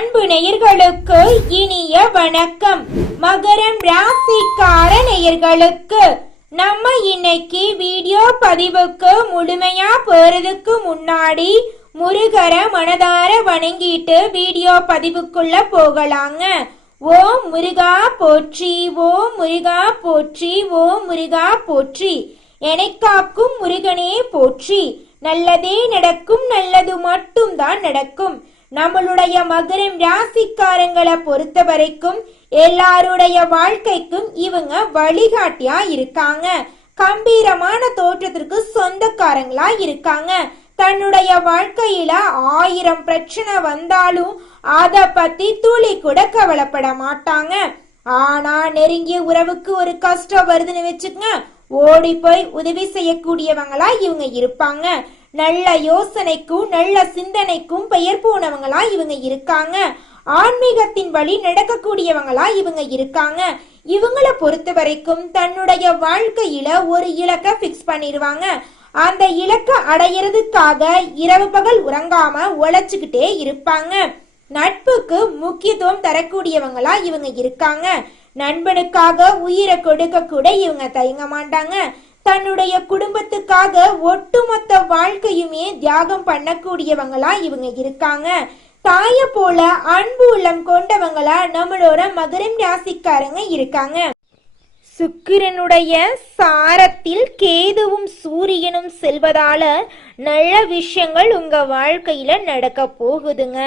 அன்பு நேயர்களுக்கு இனிய வணக்கம். மகரம் ராசிக்கார நேயர்களுக்கு நம்ம இன்னைக்கு வீடியோ பதிவுக்கு முழுமையா போறதுக்கு முன்னாடி முருகர மனதார வணங்கிட்டு வீடியோ பதிவுக்குள்ள போகலாங்க. ஓம் முருகா போற்றி, ஓம் முருகா போற்றி, ஓம் முருகா போற்றி. எனக்காக்கும் முருகனே போற்றி. நல்லதே நடக்கும், நல்லது மட்டும் தான் நடக்கும். நம்மளுடைய மகரம் ராசிக்காரங்களை பொறுத்த வரைக்கும் எல்லாருடைய வாழ்க்கைக்கும் இவங்க வழிகாட்டியா இருக்காங்க. கம்பீரமான தோற்றத்திற்கு சொந்தக்காரங்களா இருக்காங்க. தன்னுடைய வாழ்க்கையில 1000 பிரச்சனை வந்தாலும் அத பத்தி துளி கூட கவலைப்பட மாட்டாங்க. ஆனா நெருங்கிய உறவுக்கு ஒரு கஷ்டம் வருதுன்னு வச்சுக்கங்க, ஓடி போய் உதவி செய்யக்கூடியவங்களா இவங்க இருப்பாங்க. நல்ல யோசனைக்கும் நல்ல சிந்தனைக்கும் பெயர் போனவங்களா இவங்க இருக்காங்க. ஆன்மீகத்தின் வழி நடக்கக்கூடியவங்களா இவங்க இருக்காங்க. இவங்களை பொறுத்த வரைக்கும் தன்னுடைய வாழ்க்கையில ஒரு இலக்கை பிக்ஸ் பண்ணிடுவாங்க. அந்த இலக்கை அடையிறதுக்காக இரவு பகல் உறங்காம உழைச்சுக்கிட்டே இருப்பாங்க. நட்புக்கு முக்கியத்துவம் தரக்கூடியவங்களா இவங்க இருக்காங்க. நண்பனுக்காக உயிரை கொடுக்க கூட இவங்க தயங்க மாட்டாங்க. தன்னுடைய குடும்பத்துக்காக ஒட்டுமொத்த வாழ்க்கையுமே தியாகம் பண்ணக்கூடியவங்களா இவங்க இருக்காங்க. தாய போல அன்பு உள்ளம் கொண்டவங்களா நம்மளோட மகரம் ராசிக்காரங்க இருக்காங்க. சுக்கிரனுடைய சாரத்தில் கேதுவும் சூரியனும் செல்வதால நல்ல விஷயங்கள் உங்க வாழ்க்கையில நடக்க போகுதுங்க.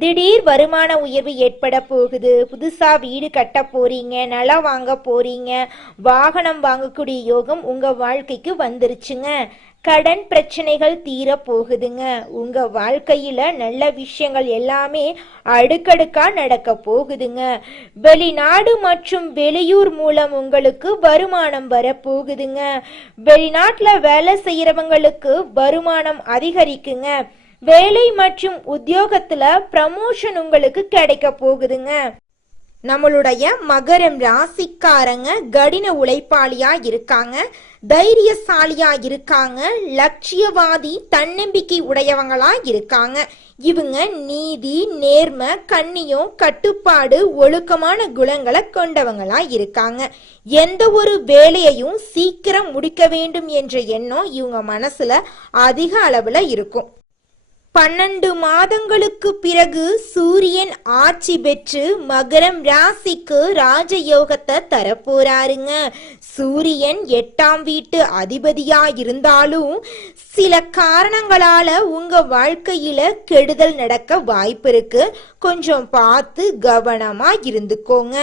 திடீர் வருமான உயர்வு ஏற்பட போகுது. புதுசா வீடு கட்ட போறீங்க, நிலம் வாங்க போறீங்க, வாகனம் வாங்கக்கூடிய யோகம் உங்க வாழ்க்கைக்கு வந்துருச்சுங்க. கடன் பிரச்சனைகள் தீர போகுதுங்க. உங்க வாழ்க்கையில நல்ல விஷயங்கள் எல்லாமே அடுக்கடுக்கா நடக்க போகுதுங்க. வெளிநாடு மற்றும் வெளியூர் மூலம் உங்களுக்கு வருமானம் வர போகுதுங்க. வெளிநாட்டுல வேலை செய்யறவங்களுக்கு வருமானம் அதிகரிக்குங்க. வேலை மற்றும் உத்தியோகத்துல ப்ரமோஷன் உங்களுக்கு கிடைக்க போகுதுங்க. நம்மளுடைய மகரம் ராசிக்காரங்க கடின உழைப்பாளியா இருக்காங்க, தைரியசாலியா இருக்காங்க, லட்சியவாதி தன்னம்பிக்கை உடையவங்களா இருக்காங்க. இவங்க நீதி, நேர்மை, கண்ணியம், கட்டுப்பாடு, ஒழுக்கமான குணங்களை கொண்டவங்களா இருக்காங்க. எந்த ஒரு வேலையையும் சீக்கிரம் முடிக்க வேண்டும் என்ற எண்ணம் இவங்க மனசுல அதிக அளவுல இருக்கும். 12 மாதங்களுக்கு பிறகு சூரியன் ஆட்சி பெற்று மகரம் ராசிக்கு ராஜயோகத்தை தரப்போறாருங்க. சூரியன் 8ஆம் வீட்டு அதிபதியா இருந்தாலும் சில காரணங்களால உங்க வாழ்க்கையில கெடுதல் நடக்க வாய்ப்பு இருக்கு. கொஞ்சம் பார்த்து கவனமா இருந்துக்கோங்க.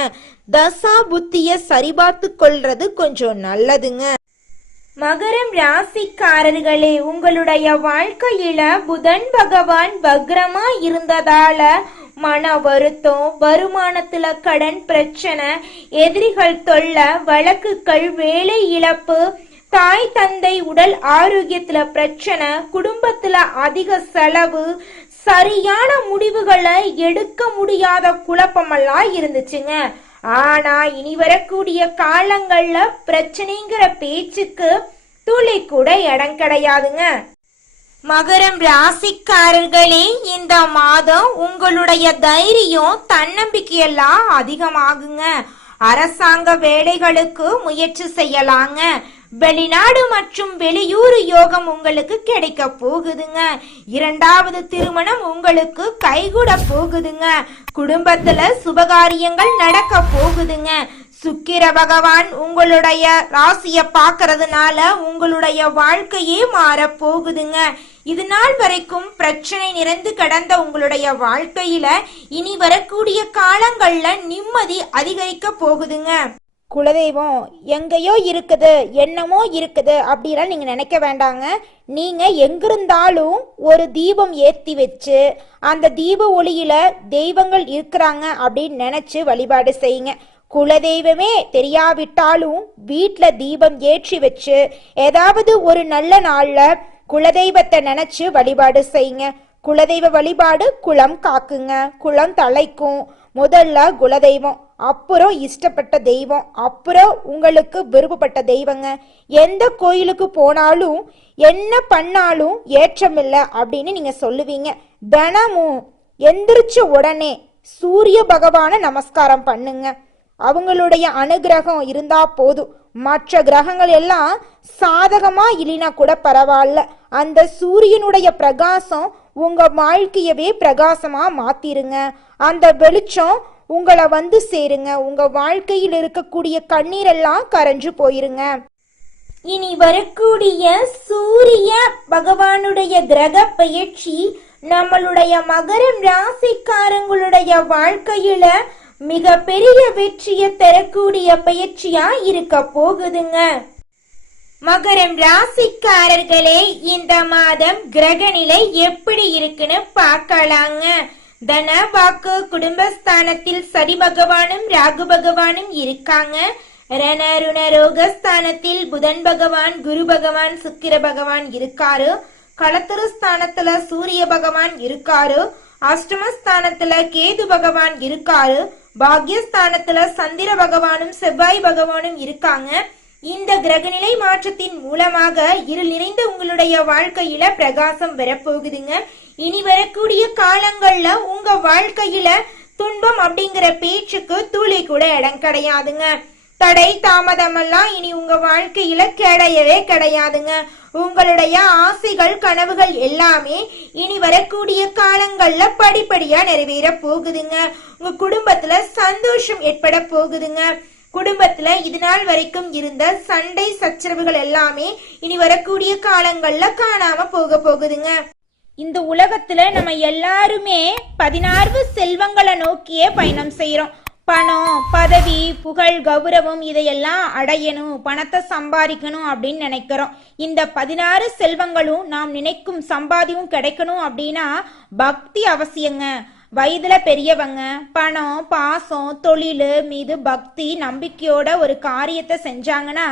தசா புத்திய சரிபார்த்து கொள்றது கொஞ்சம் நல்லதுங்க. மகரம் ராசிக்காரர்களே, உங்களுடைய வாழ்க்கையில புதன் பகவான் வக்ரமா இருந்ததால மன வருத்தம், வருமானத்துல கடன் பிரச்சனை, எதிரிகள் தொல்லை, வழக்குகள், வேலை இழப்பு, தாய் தந்தை உடல் ஆரோக்கியத்துல பிரச்சனை, குடும்பத்துல அதிக செலவு, சரியான முடிவுகளை எடுக்க முடியாத குழப்பமெல்லாம் இருந்துச்சுங்க. ஆனா இனி வரக்கூடிய காலங்கள்ல பிரச்சனைங்கிற பேச்சுக்கு துளி கூட இடம் கிடையாதுங்க. மகரம் ராசிக்காரர்களே, இந்த மாதம் உங்களுடைய தைரியம், தன்னம்பிக்கையெல்லாம் அதிகமாகுங்க. அரசாங்க வேலைகளுக்கு முயற்சி செய்யலாங்க. வெளிநாடு மற்றும் வெளியூர் யோகம் உங்களுக்கு கிடைக்க போகுதுங்க. 2வது திருமணம் உங்களுக்கு கைகூட போகுதுங்க. குடும்பத்துல சுபகாரியங்கள் நடக்க போகுதுங்க. சுக்கிர பகவான் உங்களுடைய ராசிய பாக்குறதுனால உங்களுடைய வாழ்க்கையே மாற போகுதுங்க. இது நாள் வரைக்கும் பிரச்சனை நிறைந்து கடந்த உங்களுடைய வாழ்க்கையில இனி வரக்கூடிய காலங்கள்ல நிம்மதி அதிகரிக்க போகுதுங்க. குலதெய்வம் எங்கேயோ இருக்குது, என்னமோ இருக்குது அப்படிலாம் நீங்க நினைக்க வேண்டாங்க. நீங்க எங்கிருந்தாலும் ஒரு தீபம் ஏத்தி வச்சு அந்த தீப ஒளியில தெய்வங்கள் இருக்கிறாங்க அப்படின்னு நினைச்சு வழிபாடு செய்யுங்க. குலதெய்வமே தெரியாவிட்டாலும் வீட்டுல தீபம் ஏற்றி வச்சு ஏதாவது ஒரு நல்ல நாள்ல குலதெய்வத்தை நினைச்சு வழிபாடு செய்யுங்க. குலதெய்வ வழிபாடு குலம் காக்குங்க, குலம் தலைக்கும். முதல்ல குலதெய்வம், அப்புறம் இஷ்டப்பட்ட தெய்வம், அப்புறம் உங்களுக்கு விருப்பப்பட்ட தெய்வங்க. எந்த கோயிலுக்கு போனாலும் என்ன பண்ணாலும் ஏற்றமில்லை அப்படின்னு நீங்க சொல்லுவீங்க. தினமும் எந்திரிச்ச உடனே சூரிய பகவான நமஸ்காரம் பண்ணுங்க. அவங்களுடைய அனுகிரகம் இருந்தா போதும். மற்ற கிரகங்கள் எல்லாம் சாதகமா இல்லைனா கூட பரவாயில்ல, அந்த சூரியனுடைய பிரகாசம் உங்க வாழ்க்கையவே பிரகாசமா மாத்திருங்க. அந்த வெளிச்சம் உங்களை வந்து சேருங்க. உங்க வாழ்க்கையில் இருக்கக்கூடிய கண்ணீரெல்லாம் கரைஞ்சு போயிருங்க. இனி வரக்கூடிய சூரிய பகவானுடைய கிரக பயிற்சி நம்மளுடைய மகரம் ராசிக்காரங்களுடைய வாழ்க்கையில மிக பெரிய வெற்றியை தரக்கூடிய பயிற்சியா இருக்க போகுதுங்க. மகரம் ராசிக்காரர்களே, இந்த மாதம் கிரகநிலை எப்படி இருக்குன்னு பார்க்கலாங்க. தன வாக்கு குடும்பஸ்தானத்தில் சரி பகவானும் ராகு பகவானும் இருக்காங்க. ரணருண ரோகஸ்தானத்தில் புதன் பகவான் குரு பகவான் சுக்கிர பகவான் இருக்காரு. களத்திரஸ்தானத்துல சூரிய பகவான் இருக்காரு. அஷ்டமஸ்தானத்துல கேது பகவான் இருக்காரு. பாக்யஸ்தானத்துல சந்திர பகவானும் செவ்வாய் பகவானும் இருக்காங்க. இந்த கிரகநிலை மாற்றத்தின் மூலமாக இருள் நிறைந்த உங்களுடைய வாழ்க்கையில பிரகாசம் வரப்போகுதுங்க. இனி வரக்கூடிய காலங்கள்ல உங்க வாழ்க்கையில துன்பம் அப்படிங்கிற பேச்சுக்கு துளி கூட இடம் கிடையாதுங்க. தடை தாமதம் எல்லாம் இனி உங்க வாழ்க்கையில கிடையவே கிடையாதுங்க. உங்களுடைய ஆசைகள் கனவுகள் எல்லாமே இனி வரக்கூடிய காலங்கள்ல படிப்படியா நிறைவேற போகுதுங்க. உங்க குடும்பத்துல சந்தோஷம் ஏற்பட போகுதுங்க. குடும்பத்துல இது நாள் வரைக்கும் இருந்த சண்டை சச்சரவுகள் எல்லாமே இனி வரக்கூடிய காலங்கள்ல காணாம போக போகுதுங்க. இந்த உலகத்துல நம்ம எல்லாருமே 16 செல்வங்களை நோக்கியே பயணம் செய்யறோம். பணம், பதவி, புகழ், கௌரவம் இதையெல்லாம் அடையணும், பணத்தை சம்பாதிக்கணும் அப்படின்னு நினைக்கிறோம். இந்த 16 செல்வங்களும் நாம் நினைக்கும் சம்பாதியும் கிடைக்கணும் அப்படின்னா பக்தி அவசியங்க. வயதுல பெரியவங்க பணம், பாசம், தொழில் மீது பக்தி நம்பிக்கையோட ஒரு காரியத்தை செஞ்சாங்கன்னா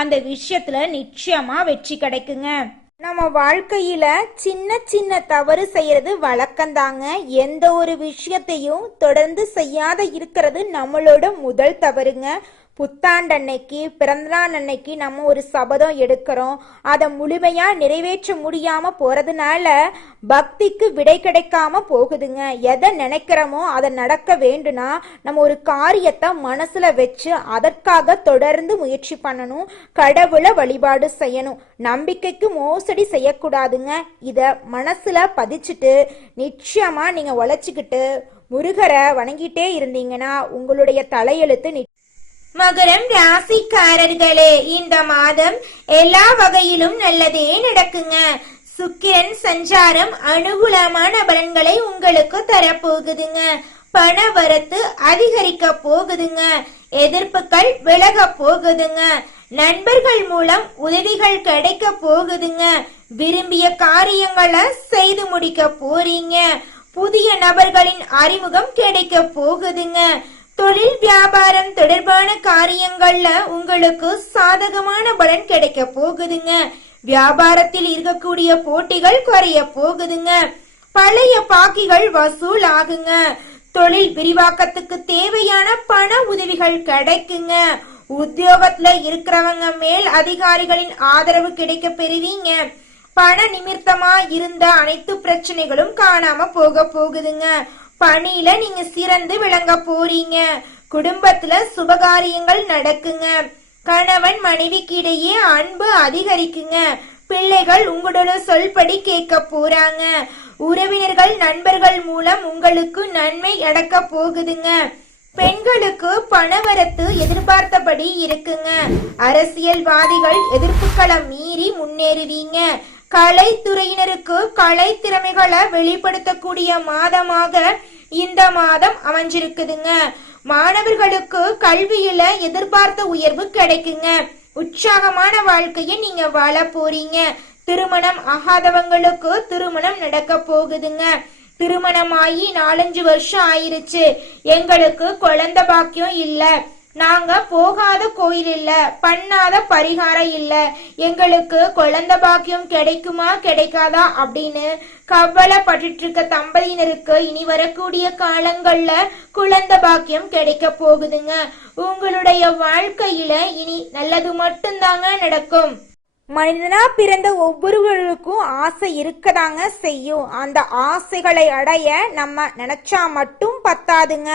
அந்த விஷயத்துல நிச்சயமா வெற்றி கிடைக்குங்க. நம்ம வாழ்க்கையில சின்ன சின்ன தவறு செய்யறது வழக்கம்தாங்க. எந்த ஒரு விஷயத்தையும் தொடர்ந்து செய்யாத இருக்கிறது நம்மளோட முதல் தவறுங்க. புத்தாண்டு அன்னைக்கு, பிறந்தநாள் அன்னைக்கு நம்ம ஒரு சபதம் எடுக்கிறோம். அதை முழுமையா நிறைவேற்ற முடியாம போறதுனால பக்திக்கு விடை கிடைக்காம போகுதுங்க. எதை நினைக்கிறோமோ அதை நடக்க வேண்டும்னா நம்ம ஒரு காரியத்தை மனசுல வச்சு அதற்காக தொடர்ந்து முயற்சி பண்ணணும். கடவுளை வழிபாடு செய்யணும். நம்பிக்கைக்கு மோசடி செய்யக்கூடாதுங்க. இத மனசுல பதிச்சுட்டு நிச்சயமா நீங்க உழைச்சிக்கிட்டு முருகரை வணங்கிட்டே இருந்தீங்கன்னா உங்களுடைய தலையெழுத்து. மகரம் ராசிக்காரர்களே, இந்த மாதம் எல்லா வகையிலும் நல்லதே நடக்குங்க. சுக்கிரன் சஞ்சாரம் அனுகூலமான பலன்களை உங்களுக்கு தரப்போகுதுங்க. பண வரத்து அதிகரிக்க போகுதுங்க. எதிர்ப்புகள் விலக போகுதுங்க. நண்பர்கள் மூலம் உதவிகள் கிடைக்க போகுதுங்க. விரும்பிய காரியங்களை செய்து முடிக்க போறீங்க. புதிய நபர்களின் அறிமுகம் கிடைக்க போகுதுங்க. தொழில் வியாபாரம் தொடர்பான காரியங்கள்ல உங்களுக்கு சாதகமான பலன் கிடைக்க போகுதுங்க. வியாபாரத்தில் இருக்கக்கூடிய போட்டிகள் குறைய போகுதுங்க. பழைய பாக்கிகள் வசூல் ஆகுங்க. தொழில் விரிவாக்கத்துக்கு தேவையான பண உதவிகள் கிடைக்குங்க. உத்தியோகத்துல இருக்கிறவங்க மேல் அதிகாரிகளின் ஆதரவு கிடைக்க பெறுவீங்க. பண நிமித்தமா இருந்த அனைத்து பிரச்சனைகளும் காணாம போக போகுதுங்க. பணியில நீங்க சிறந்து விளங்க போறீங்க. குடும்பத்துல சுபகாரியங்கள் நடக்குங்க. கணவன் மனைவிக்கு இடையே அன்பு அதிகரிக்குங்க. பிள்ளைகள் உங்களோட சொல்படி கேட்க போறாங்க. உறவினர்கள் நண்பர்கள் மூலம் உங்களுக்கு நன்மை நடக்க போகுதுங்க. பெண்களுக்கு பணவரத்து எதிர்பார்த்தபடி இருக்குங்க. அரசியல்வாதிகள் எதிர்ப்புகளை மீறி முன்னேறுவீங்க. கலைத்துறையினருக்கு கலை திறமைகளை வெளிப்படுத்தக்கூடிய மாதமாக இந்த மாதம் அமைஞ்சிருக்குதுங்க. மாணவர்களுக்கு கல்வியில எதிர்பார்த்த உயர்வு கிடைக்குங்க. உற்சாகமான வாழ்க்கையை நீங்க வாழ போறீங்க. திருமணம் ஆகாதவங்களுக்கு திருமணம் நடக்க போகுதுங்க. திருமணமாகி 4-5 வருஷம் ஆயிருச்சு, எங்களுக்கு குழந்தை பாக்கியம் இல்ல, நாங்க போகாத கோயில் இல்ல, பண்ணாத பரிகாரம் இல்ல, எங்களுக்கு குழந்தை பாக்கியம் கிடைக்குமா கிடைக்காதா அப்படின்னு கவலைப்பட்டு இருக்க தம்பதியினருக்கு இனி வரக்கூடிய காலங்கள்ல குழந்தை பாக்கியம் கிடைக்க போகுதுங்க. உங்களுடைய வாழ்க்கையில இனி நல்லது மட்டும்தாங்க நடக்கும். மனிதனா பிறந்த ஒவ்வொருவருக்கும் ஆசை இருக்கதாங்க செய்யும். அந்த ஆசைகளை அடைய நம்ம நினைச்சா மட்டும் பத்தாதுங்க.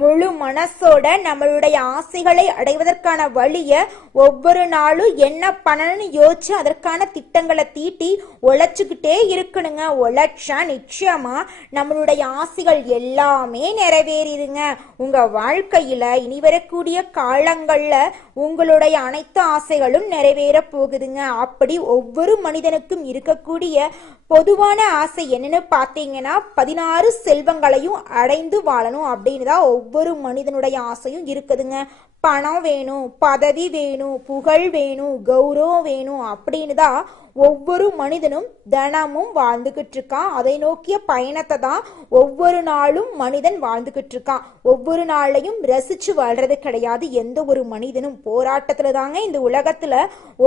முழு மனசோட நம்மளுடைய ஆசைகளை அடைவதற்கான வழிய ஒவ்வொரு நாளும் என்ன பண்ணணும்னு யோசிச்சு அதற்கான திட்டங்களை தீட்டி உழைச்சுக்கிட்டே இருக்கணுங்க. உழைச்சா நிச்சயமா நம்மளுடைய ஆசைகள் எல்லாமே நிறைவேறிடுங்க. உங்க வாழ்க்கையில இனி வரக்கூடிய காலங்கள்ல உங்களுடைய அனைத்து ஆசைகளும் நிறைவேற போகுதுங்க. அப்படி ஒவ்வொரு மனிதனுக்கும் இருக்கக்கூடிய பொதுவான ஆசை என்னன்னு பார்த்தீங்கன்னா 16 செல்வங்களையும் அடைந்து வாழணும் அப்படின்னு தான் ஒவ்வொரு மனிதனுடைய ஆசையும் இருக்குதுங்க. பணம் வேணும், பதவி வேணும், புகழ் வேணும், கௌரவம் வேணும் அப்படின்னு தான் ஒவ்வொரு மனிதனும் தினமும் வாழ்ந்துகிட்டு இருக்கான். அதை நோக்கிய பயணத்தை தான் ஒவ்வொரு நாளும் மனிதன் வாழ்ந்துகிட்டு இருக்கான். ஒவ்வொரு நாளையும் ரசிச்சு வாழ்றது கிடையாது. எந்த ஒரு மனிதனும் போராட்டத்துல தாங்க இந்த உலகத்துல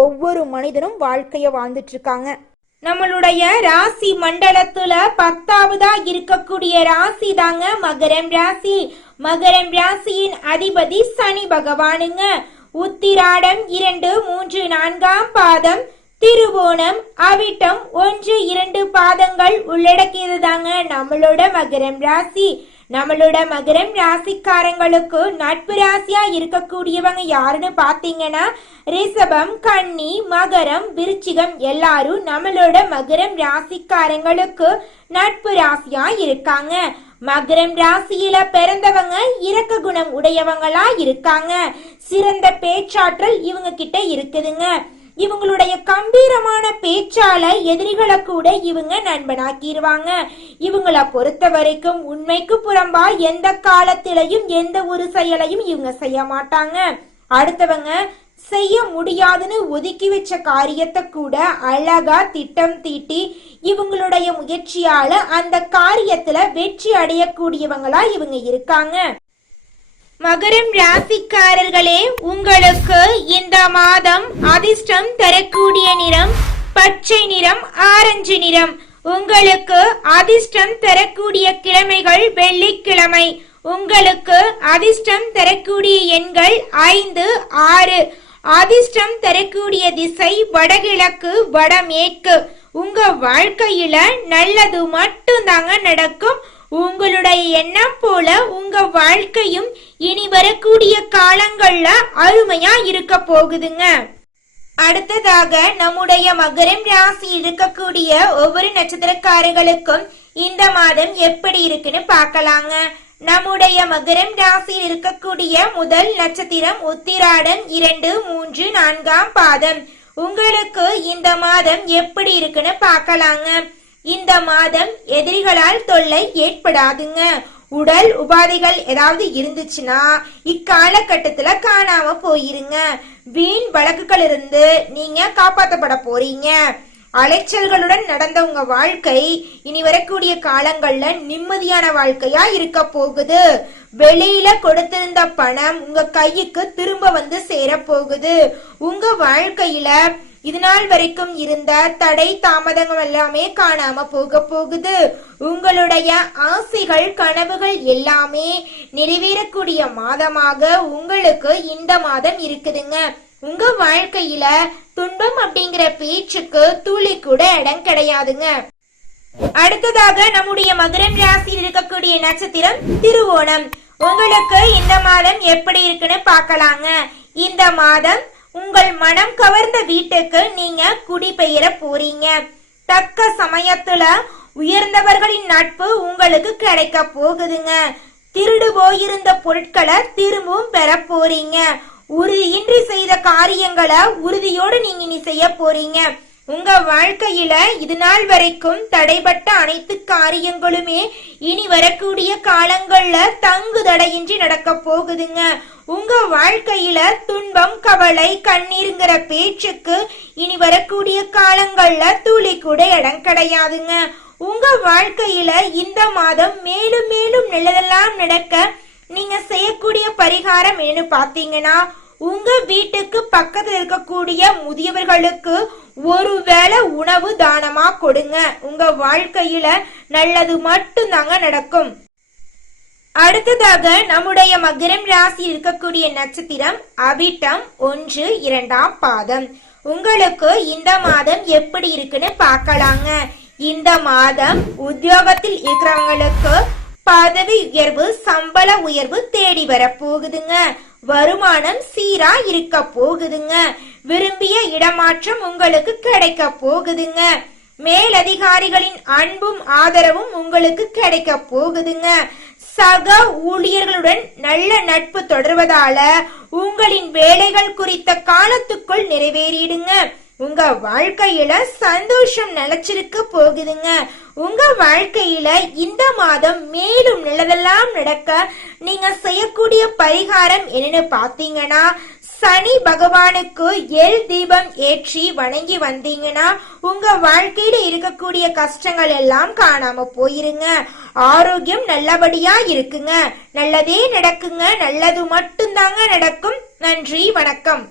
ஒவ்வொரு மனிதனும் வாழ்க்கைய வாழ்ந்துட்டு இருக்காங்க. நம்மளுடைய ராசி மண்டலத்துல 10ஆவதா இருக்கக்கூடிய ராசி தாங்க மகரம் ராசி. மகரம் ராசியின் அதிபதி சனி பகவானுங்க. உத்திராடம் 2, 3, 4ஆம் பாதம், திருவோணம், அவிட்டம் 1, 2 பாதங்கள் உள்ளடக்கியது தாங்க நம்மளோட மகரம் ராசி. நம்மளோட மகரம் ராசிக்காரங்களுக்கு நட்பு ராசியா இருக்கக்கூடியவங்க யாருன்னு பாத்தீங்கன்னா ரிஷபம், கன்னி, மகரம், விருச்சிகம் எல்லாரும் நம்மளோட மகரம் ராசிக்காரங்களுக்கு நட்பு ராசியா இருக்காங்க. மகரம் ராசியில பிறந்தவங்க இரக்க குணம் உடையவங்களா இருக்காங்க. சிறந்த பேச்சாற்றல் இவங்க கிட்ட இருக்குதுங்க. இவங்களுடைய கம்பீரமான பேச்சால எதிரிகளை கூட இவங்க நண்பனாக்கிடுவாங்க. இவங்கள பொறுத்த வரைக்கும் உண்மைக்கு புறம்பா எந்த காலத்திலையும் எந்த ஒரு செயலையும் இவங்க செய்ய மாட்டாங்க. அடுத்தவங்க செய்ய முடியாதுன்னு ஒதுக்கி வச்ச காரியத்தை கூட அழகா திட்டம் தீட்டி இவங்களுடைய முயற்சியால அந்த காரியத்துல வெற்றி அடையக்கூடியவங்களா இவங்க இருக்காங்க. மகரம் ராசிக்காரர்களே, உங்களுக்கு இந்த மாதம் அதிர்ஷ்டம் தரக்கூடிய நிறம் பச்சை நிறம், ஆரஞ்சு நிறம். உங்களுக்கு அதிர்ஷ்டம் தரக்கூடிய கிழமைகள் வெள்ளிக்கிழமை. உங்களுக்கு அதிர்ஷ்டம் தரக்கூடிய எண்கள் 5, 6. அதிர்ஷ்டம் தரக்கூடிய திசை வடகிழக்கு, வடமேற்கு. உங்க வாழ்க்கையில நல்லது மட்டும் தாங்க நடக்கும். உங்களுடைய எண்ணம் போல உங்க வாழ்க்கையும் இனி வரக்கூடிய காலங்கள்ல அருமையா இருக்க போகுதுங்க. அடுத்ததாக நம்முடைய மகரம் ராசியில் இருக்கக்கூடிய ஒவ்வொரு நட்சத்திரக்காரர்களுக்கும் இந்த மாதம் எப்படி இருக்குன்னு பார்க்கலாங்க. நம்முடைய மகரம் ராசியில் இருக்கக்கூடிய முதல் நட்சத்திரம் உத்திராடம் 2, 3, 4ஆம் பாதம். உங்களுக்கு இந்த மாதம் எப்படி இருக்குன்னு பார்க்கலாங்க. இந்த மாதம் எதிரிகளால் தொல்லை ஏற்படாதுங்க. உடல் உபாதைகள் ஏதாவது இருந்துச்சுன்னா இக்காலகட்டத்துல காணாம போயிருங்க. வீண் வழக்குகள் இருந்து நீங்க காப்பாற்றப்பட போறீங்க. அலைச்சல்களுடன் நடந்த உங்க வாழ்க்கை இனி வரக்கூடிய காலங்கள்ல நிம்மதியான வாழ்க்கையா இருக்க போகுது. வெளியில கொடுத்திருந்த பணம் உங்க கைக்கு திரும்ப வந்து சேர போகுது. உங்க வாழ்க்கையில இது நாள் வரைக்கும் இருந்த தடை தாமதங்கள் எல்லாமே காணாம போக போகுது. உங்களுடைய ஆசைகள் கனவுகள் எல்லாமே நிறைவேறக்கூடிய மாதமாக உங்களுக்கு இந்த மாதம் இருக்குதுங்க. உங்க வாழ்க்கையில துன்பம் அப்படிங்கிற பேச்சுக்கு துளி கூட இடம் கிடையாதுங்க. அடுத்ததாக நம்முடைய மகரம் ராசியில் இருக்கக்கூடிய நட்சத்திரம் திருவோணம். உங்களுக்கு இந்த மாதம் எப்படி இருக்குன்னு பார்க்கலாங்க. இந்த மாதம் உங்கள் மனம் கவர்ந்த வீட்டுக்கு நீங்க குடிபெயர போறீங்க. தக்க சமயத்துல உயர்ந்தவர்களின் நட்பு உங்களுக்கு கிடைக்க போகுதுங்க. திருடு போயிருந்த பொருட்களை திரும்பவும் பெற போறீங்க. உறுதியின்றி செய்த காரியங்களை உறுதியோடு நீங்க இனி செய்ய போறீங்க. உங்க வாழ்க்கையில இது நாள் வரைக்கும் தடைபட்ட அனைத்து காரியங்களுமே இனி வரக்கூடிய காலங்கள்ல தங்கு தடையின்றி நடக்க போகுதுங்க. உங்க வாழ்க்கையில துன்பம், கவலை, கண்ணீருங்கிற பேச்சுக்கு இனி வரக்கூடிய காலங்கள்ல துளி கூட இடம் கிடையாதுங்க. உங்க வாழ்க்கையில இந்த மாதம் மேலும் மேலும் நல்லதெல்லாம் நடக்க நீங்க செய்யக்கூடிய பரிகாரம் என்னன்னு பாத்தீங்கன்னா, உங்க வீட்டுக்கு பக்கத்துல இருக்கக்கூடிய முதியவர்களுக்கு ஒருவேளை உணவு தானமா கொடுங்க. உங்க வாழ்க்கையில நல்லது மட்டும் தாங்க நடக்கும். அடுத்ததாக நம்முடைய மகரம் ராசியில் இருக்கக்கூடிய நட்சத்திரம் அவிட்டம் 1, 2ஆம் பாதம். உங்களுக்கு இந்த மாதம் எப்படி இருக்குன்னு பார்க்கலாங்க. இந்த மாதம் உத்தியோகத்தில் இருக்கிறவங்களுக்கு பதவி உயர்வு, சம்பள உயர்வு தேடி வர போகுதுங்க. வருமானம் சீரா இருக்க போகுதுங்க. விரும்பிய இடமாற்றம் உங்களுக்கு கிடைக்க போகுதுங்க. மேலதிகாரிகளின் அன்பும் ஆதரவும் உங்களுக்கு கிடைக்க போகுதுங்க. சக ஊழியர்களுடன் நல்ல நட்பு தொடர்வதால உங்களின் வேலைகள் குறித்த காலத்துக்குள் நிறைவேறிடுங்க. உங்க வாழ்க்கையில சந்தோஷம் நிலைச்சிருக்க போகுதுங்க. உங்க வாழ்க்கையில இந்த மாதம் மேலும் நல்லதெல்லாம் நடக்க நீங்க செய்யக்கூடிய பரிகாரம் என்னன்னு பாத்தீங்கன்னா, சனி பகவானுக்கு எல் தீபம் ஏற்றி வணங்கி வந்தீங்கன்னா உங்க வாழ்க்கையில இருக்கக்கூடிய கஷ்டங்கள் எல்லாம் காணாம போயிருங்க. ஆரோக்கியம் நல்லபடியா இருக்குங்க. நல்லதே நடக்குங்க. நல்லது மட்டும்தாங்க நடக்கும். நன்றி, வணக்கம்.